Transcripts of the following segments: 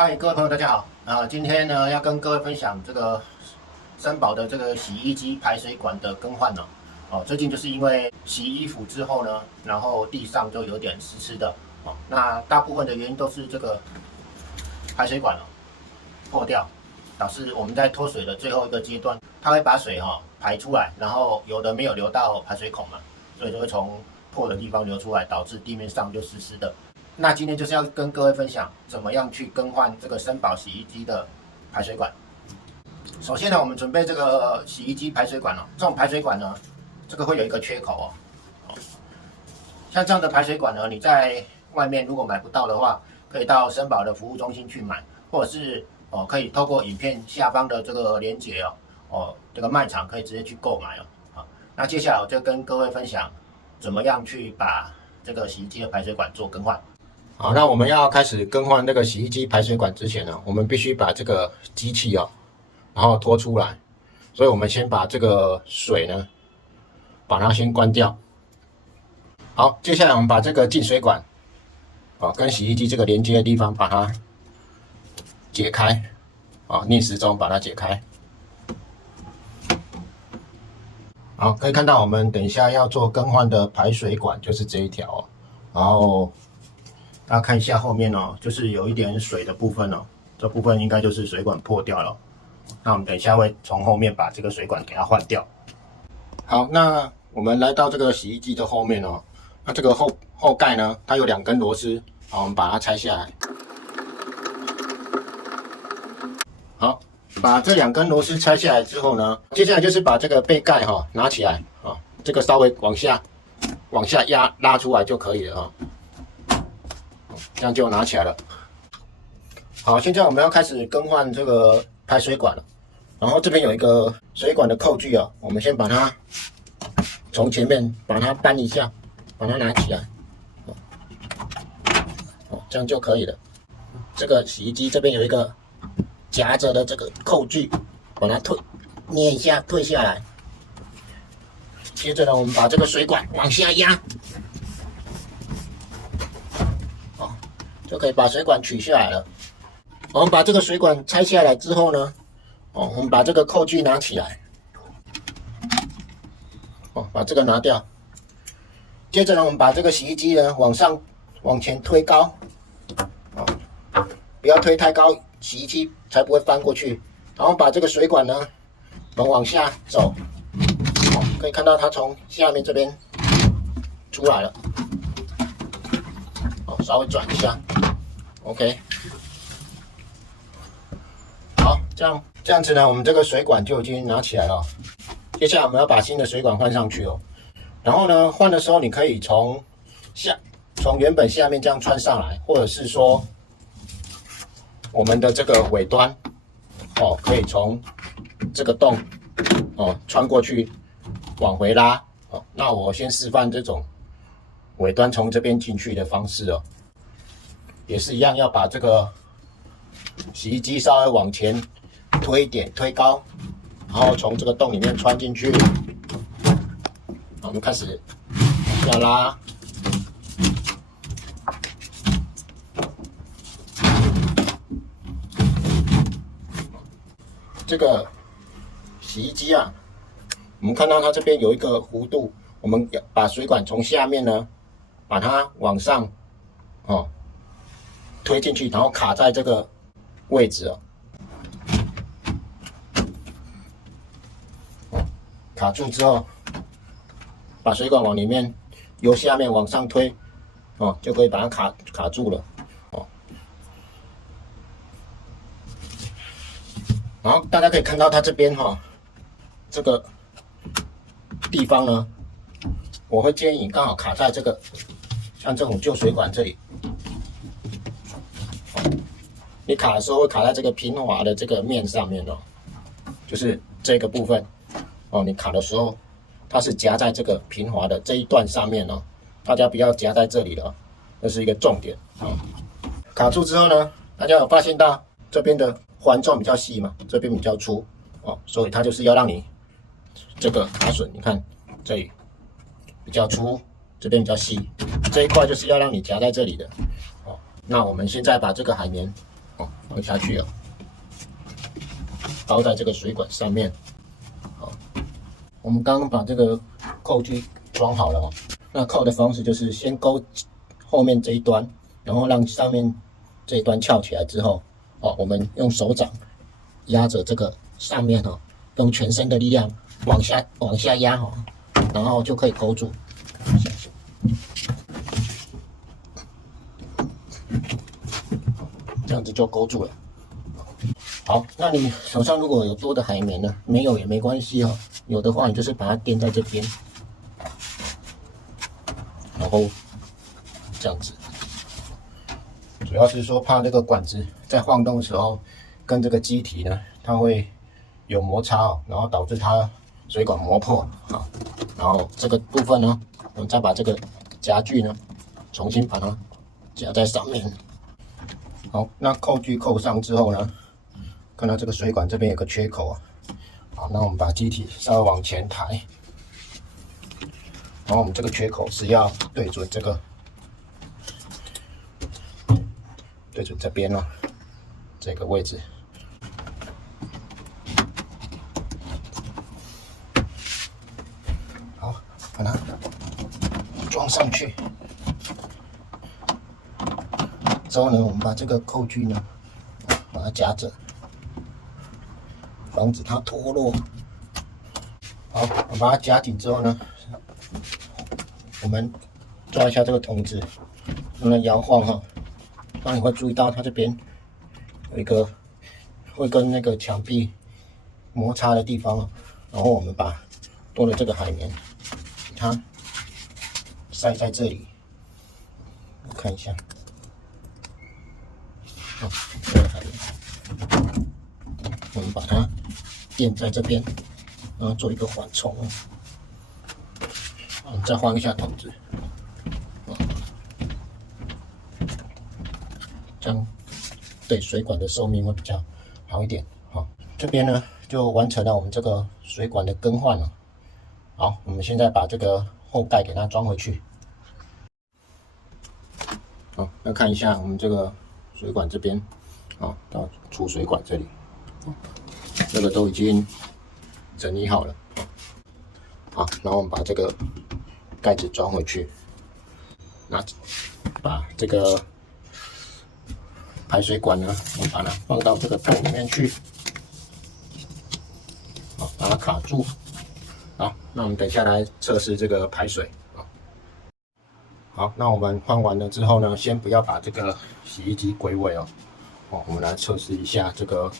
嗨，各位朋友，大家好。今天呢要跟各位分享这个森宝的这个洗衣机排水管的更换呢。最近就是因为洗衣服之后呢，然后地上就有点湿湿的。那大部分的原因都是这个排水管破掉，导致我们在脱水的最后一个阶段，它会把水排出来，然后有的没有流到排水孔嘛，所以就会从破的地方流出来，导致地面上就湿湿的。那今天就是要跟各位分享怎么样去更换这个森宝洗衣机的排水管。首先呢，我们准备这个洗衣机排水管这种排水管呢，这个会有一个缺口像这样的排水管呢，你在外面如果买不到的话，可以到森宝的服务中心去买，或者是可以透过影片下方的这个连结这个卖场可以直接去购买那接下来我就跟各位分享怎么样去把这个洗衣机的排水管做更换。好，那我们要开始更换这个洗衣机排水管之前呢，我们必须把这个机器然后拖出来，所以我们先把这个水呢，把它先关掉。好，接下来我们把这个进水管跟洗衣机这个连接的地方把它解开逆时钟把它解开。好，可以看到我们等一下要做更换的排水管就是这一条然后大家看一下后面就是有一点水的部分这部分应该就是水管破掉了。那我们等一下会从后面把这个水管给它换掉。好，那我们来到这个洗衣机的后面那这个后盖呢，它有2根螺丝，好，我们把它拆下来。好，把这2根螺丝拆下来之后呢，接下来就是把这个背盖拿起来这个稍微往下拉出来就可以了这样就拿起来了。好，现在我们要开始更换这个排水管了。然后这边有一个水管的扣具我们先把它从前面把它搬一下，把它拿起来这样就可以了。这个洗衣机这边有一个夹着的这个扣具，把它捏一下退下来。接着呢，我们把这个水管往下压就可以把水管取下来了。我们把这个水管拆下来之后呢，我们把这个扣具拿起来把这个拿掉。接着呢，我们把这个洗衣机呢往前推高不要推太高，洗衣机才不会翻过去。然后把这个水管呢往下走可以看到它从下面这边出来了稍微转一下 OK。 好，这样子呢，我们这个水管就已经拿起来了。接下来我们要把新的水管换上去然后呢，换的时候你可以从原本下面这样穿上来，或者是说我们的这个尾端可以从这个洞穿过去往回拉那我先示范这种尾端从这边进去的方式也是一样，要把这个洗衣机稍微往前推一点，推高，然后从这个洞里面穿进去。我们开始往下拉，这个洗衣机我们看到它这边有一个弧度，我们把水管从下面呢，把它往上推进去，然后卡在这个位置卡住之后，把水管往里面由下面往上推就可以把它卡住了然后大家可以看到它这边这个地方呢，我会建议你刚好卡在这个像这种旧水管这里你卡的时候会卡在这个平滑的这个面上面就是这个部分你卡的时候它是夹在这个平滑的这一段上面大家不要夹在这里了这是一个重点卡住之后呢，大家有发现到这边的环状比较细嘛，这边比较粗所以它就是要让你这个卡榫，你看这里比较粗，这边比较细，这一块就是要让你夹在这里的那我们现在把这个海绵把放下去哦，包在这个水管上面。好，我们刚刚把这个扣具装好了哦。那扣的方式就是先勾后面这一端，然后让上面这一端翘起来之后，哦，我们用手掌压着这个上面哦，用全身的力量往下压哦，然后就可以勾住。这样子就勾住了。好，那你手上如果有多的海绵呢？没有也没关系哦。有的话，你就是把它垫在这边，然后这样子。主要是说怕这个管子在晃动的时候，跟这个机体呢，它会有摩擦哦，然后导致它水管磨破啊。然后这个部分呢，我们再把这个夹具呢，重新把它夹在上面。好，那扣具扣上之后呢，看到这个水管这边有个缺口啊。好，那我们把机体稍微往前抬，然后我们这个缺口是要对准这个，对准这边哦，这个位置。好，把它装上去。之后呢，我们把这个扣具呢，把它夹着，防止它脱落。好，我把它夹紧之后呢，我们抓一下这个筒子，让它摇晃哈。那你会注意到它这边有一个会跟那个墙壁摩擦的地方，然后我们把多的这个海绵，它塞在这里，看一下。这个海绵，我们把它垫在这边，然后做一个缓冲。我们再换一下筒子，这样对水管的寿命会比较好一点。好，这边呢就完成了我们这个水管的更换了。好，我们现在把这个后盖给它装回去。好，要看一下我们这个水管这边，好，到出水管这里，这个都已经整理好了。好，然后我们把这个盖子装回去，那把这个排水管呢，我们把它放到这个洞里面去，好，把它卡住。好，那我们等一下来测试这个排水。好，那我们换完了之后呢，先不要把这个洗衣机归位哦。我们来测试一下这个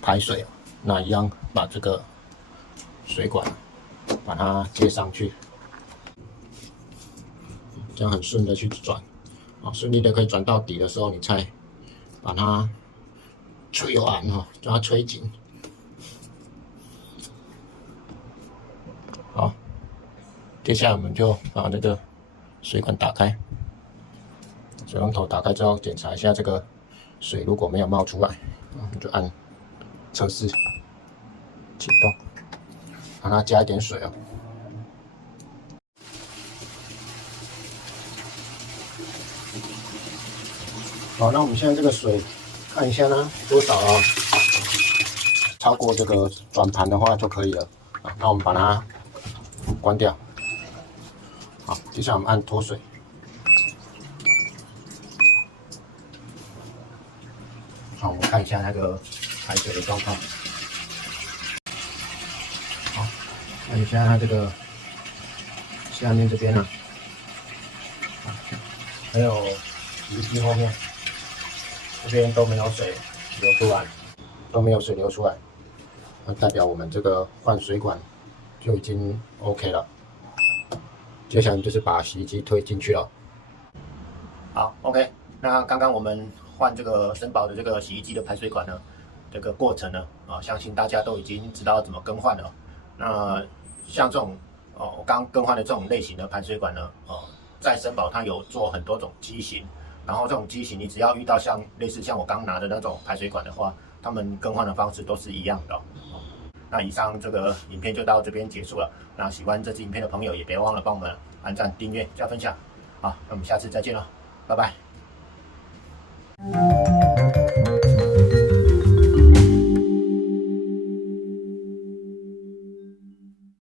排水哦。那一样把这个水管把它接上去，这样很顺的去转，顺利的可以转到底的时候，你才把它吹完哦，将它吹紧。好，接下来我们就把这个水管打开，水龙头打开之后，检查一下这个水如果没有冒出来，我们就按测试启动，让它加一点水哦。好，那我们现在这个水看一下呢，多少啊？超过这个转盘的话就可以了。那我们把它关掉。好，接下来我们按脱水。好，我们看一下那个排水的状况。好，看一下它这个下面这边啊，还有洗衣机后面这边都没有水流出来，那代表我们这个换水管就已经 OK 了。接下来就是把洗衣机推进去了。好 ，OK。那刚刚我们换这个森宝的这个洗衣机的排水管呢，这个过程呢，相信大家都已经知道怎么更换了。那像这种我刚更换的这种类型的排水管呢，在森宝它有做很多种机型，然后这种机型你只要遇到类似像我刚拿的那种排水管的话，他们更换的方式都是一样的。那以上这个影片就到这边结束了。那喜欢这支影片的朋友也别忘了帮我们按赞、订阅、加分享。好，那我们下次再见了，拜拜。